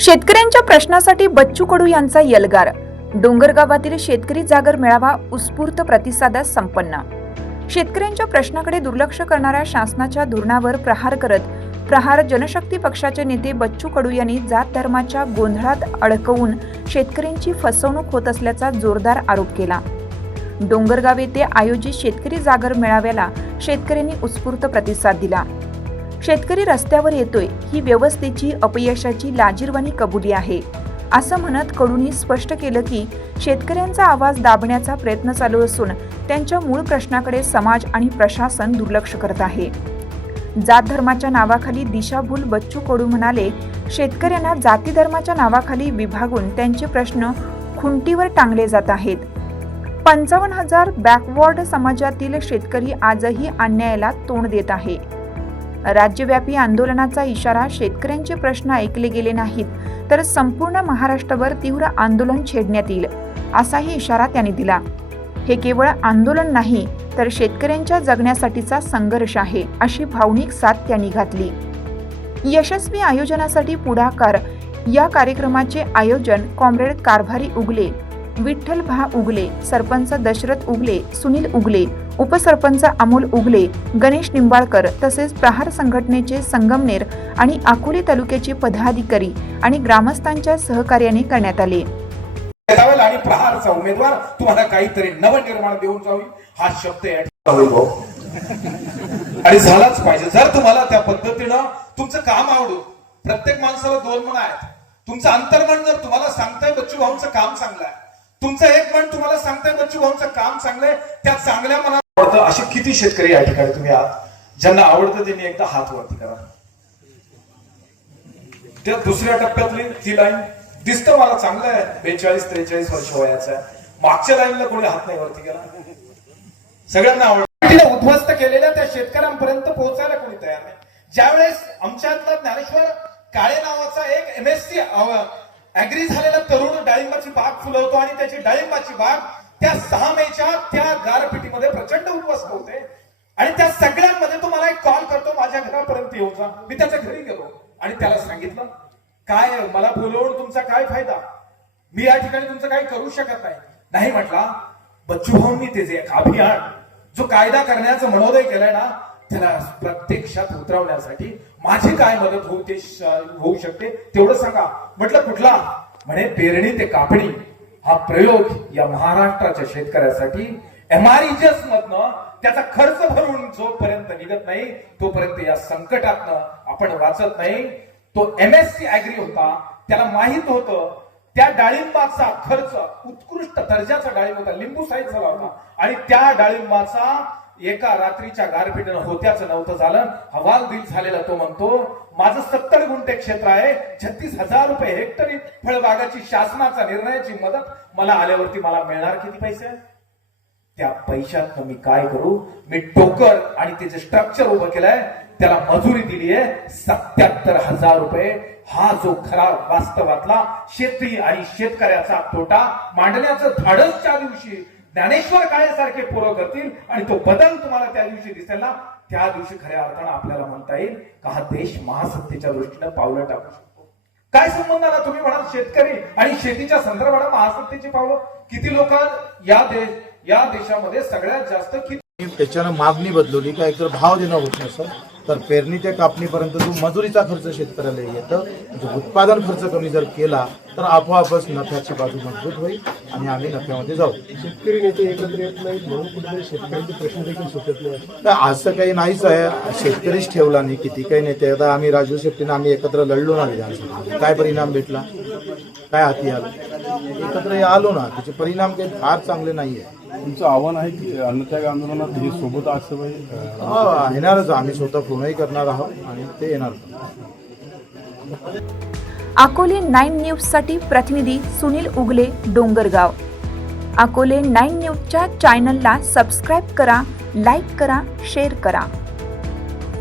शेतकऱ्यांच्या प्रश्नासाठी बच्चू कडू यांचा यलगार. डोंगरगावातील शेतकरी जागर मेळावा उत्स्फूर्त प्रतिसादात संपन्न. शेतकऱ्यांच्या प्रश्नाकडे दुर्लक्ष करणाऱ्या शासनाच्या धोरणावर प्रहार करत प्रहार जनशक्ती पक्षाचे नेते बच्चू कडू यांनी जात धर्माच्या गोंधळात अडकवून शेतकऱ्यांची फसवणूक होत असल्याचा जोरदार आरोप केला. डोंगरगाव येथे आयोजित शेतकरी जागर मेळाव्याला शेतकऱ्यांनी उत्स्फूर्त प्रतिसाद दिला. शेतकरी रस्त्यावर येतोय ही व्यवस्थेची अपयशाची लाजीरवाणी कबुली आहे. असं म्हणत कडूंनी स्पष्ट केलं की शेतकऱ्यांचा आवाज दाबण्याचा प्रयत्न चालू असून त्यांच्या मूळ प्रश्नाकडे समाज आणि प्रशासन दुर्लक्ष करत आहे. जात धर्माच्या नावाखाली दिशाभूल बच्चू कडू म्हणाले शेतकऱ्यांना जाती धर्माच्या नावाखाली विभागून त्यांचे प्रश्न खुंटीवर टांगले जात आहेत. पंचावन्न हजार बॅकवॉर्ड समाजातील शेतकरी आजही अन्यायाला तोंड देत आहे. राज्यव्यापी आंदोलनाचा इशारा शेतकऱ्यांचे प्रश्न ऐकले गेले नाहीत तर संपूर्ण महाराष्ट्रभर तीव्र आंदोलन छेडण्यात येईल असाही इशारा त्यांनी दिला. हे केवळ आंदोलन नाही तर शेतकऱ्यांच्या जगण्यासाठीचा संघर्ष आहे अशी भावनिक साथ त्यांनी घातली. यशस्वी आयोजनासाठी पुढाकार या कार्यक्रमाचे आयोजन कॉम्रेड कारभारी उगले. विठ्ठल भा उगले सरपंच दशरथ उगले सुनील उगले उपसरपंच अमोल उगले गणेश निंबाळकर तसेच प्रहार संघटनेचे संगमनेर आणि अकोले तालुक्याचे पदाधिकारी आणि ग्रामस्थांच्या सहकार्याने करण्यात आले. आणि प्रहारचा उमेदवार तुम्हाला काहीतरी नवनिर्माण देऊन जावी. हा शब्द आणि झालाच पाहिजे. जर तुम्हाला त्या पद्धतीनं तुमचं काम आवडू प्रत्येक माणसाला दोन मन आहेत. तुमचं अंतर्मन जर तुम्हाला सांगताय बच्चू भाऊंचं काम चांगलं आहे. तुमचं एक मन तुम्हाला सांगताय बच्चू भाऊंचं काम चांगलं आहे. त्या चांगल्या मनात आवडतं असे किती शेतकरी या ठिकाणी तुम्ही आहात ज्यांना आवडतं त्यांनी एकदा हात वरती करा. त्या दुसऱ्या टप्प्यातली ती लाईन दिसतं मला चांगलं आहे बेचाळीस त्रेचाळीस वर्ष वयाचं आहे. मागच्या लाईनला कोणी हात नाही वरती केला? सगळ्यांना आवडतं. उद्ध्वस्त केलेल्या त्या शेतकऱ्यांपर्यंत पोहोचायला कोणी तयार नाही. ज्यावेळेस आमच्यातला ज्ञानेश्वर काळे नावाचा एक एमएससी ऍग्री झालेला तरुण डाळिंबाची बाग फुलवतो आणि त्याची डाळिंबाची बाग त्या सहा मेच्या त्या गारपिटीमध्ये प्रचंड उपवास होते आणि त्या सगळ्यांमध्ये तो मला एक कॉल करतो माझ्या घरापर्यंत येऊन जा. मी त्याच्या घरी गेलो आणि त्याला सांगितलं काय मला बोलवून तुमचा काय फायदा? मी या ठिकाणी तुमचं काही करू शकत नाही. नाही म्हटला बच्चू भाऊंनी ते जे एक अभियान जो कायदा करण्याचं मनोदय केलाय ना त्याला प्रत्यक्षात उतरवण्यासाठी माझी काय मदत होऊ ते होऊ शकते तेवढं सांगा. म्हटलं कुठला? म्हणे पेरणी ते कापणी. हा प्रयोग या महाराष्ट्राच्या शेतकऱ्यासाठी एमआरईजीएस मधनं त्याचा खर्च भरून जोपर्यंत निघत नाही तोपर्यंत या संकटातनं आपण वाचत नाही. तो एम एस सी अॅग्री होता. त्याला माहीत होतं त्या डाळिंबाचा खर्च उत्कृष्ट दर्जाचा डाळिंब होता लिंबू साईज झाला होता. आणि त्या डाळिंबाचा एका रात्रीच्या गारपीटनं होत्याचं नव्हतं झालं. हवाल दिल झालेला तो म्हणतो माझं सत्तर गुंठे क्षेत्र आहे छत्तीस हजार रुपये हेक्टरी फळबागाची शासनाचा निर्णयाची मदत मला आल्यावरती मला मिळणार किती पैसे? त्या पैशात मी काय करू? मी टोकर आणि त्याचे स्ट्रक्चर उभं केलंय त्याला मजुरी दिली आहे सत्याहत्तर हजार रुपये. हा जो खरा वास्तवातला शेती आणि शेतकऱ्याचा तोटा मांडण्याचं धाडसच्या दिवशी ज्ञानेश्वर काळेसारखे पोरं करतील आणि तो बदल तुम्हाला त्या दिवशी दिसेल ना त्या दिवशी खऱ्या अर्थानं आपल्याला म्हणता येईल का हा देश महासत्तेच्या दृष्टीनं पावलं टाकू शकतो. काय संबंध आला? तुम्ही म्हणाल शेतकरी आणि शेतीच्या संदर्भात महासत्तेची पावलं. किती लोक या देश या देशामध्ये सगळ्यात जास्त किती त्याच्यानं मागणी बदलवली का? एकतर भाव देणं होत नसतं तर पेरणी ते कापणीपर्यंत जो मजुरीचा खर्च शेतकऱ्याला येतं म्हणजे उत्पादन खर्च कमी जर केला तर आपोआपच नफ्याची बाजू मजबूत होईल आणि आम्ही नफ्यामध्ये जाऊ. शेतकरी नेते एकत्र येत नाहीत म्हणून कुठेतरी शेतकऱ्यांचे प्रश्न देखील सुटत नाही. असं काही नाहीच आहे. शेतकरीच ठेवला नाही किती काही नेते आता आम्ही राजू शेट्टीनं आम्ही एकत्र लढलो ना विधानसभेत काय परिणाम भेटला? काय हाती आलं? एकत्र आलो ना त्याचे परिणाम काही फार चांगले नाही आहे तुमचं आव्हान आहे की अन्नत्याग आंदोलनात हे सोबत असं पाहिजे हो, येणारच. आम्ही स्वतः फोनही करणार आहोत आणि ते येणार. अकोले नाईन न्यूजसाठी प्रतिनिधी सुनील उगले डोंगरगाव. अकोले नाईन न्यूजच्या चॅनलला सबस्क्राईब करा लाईक करा शेअर करा.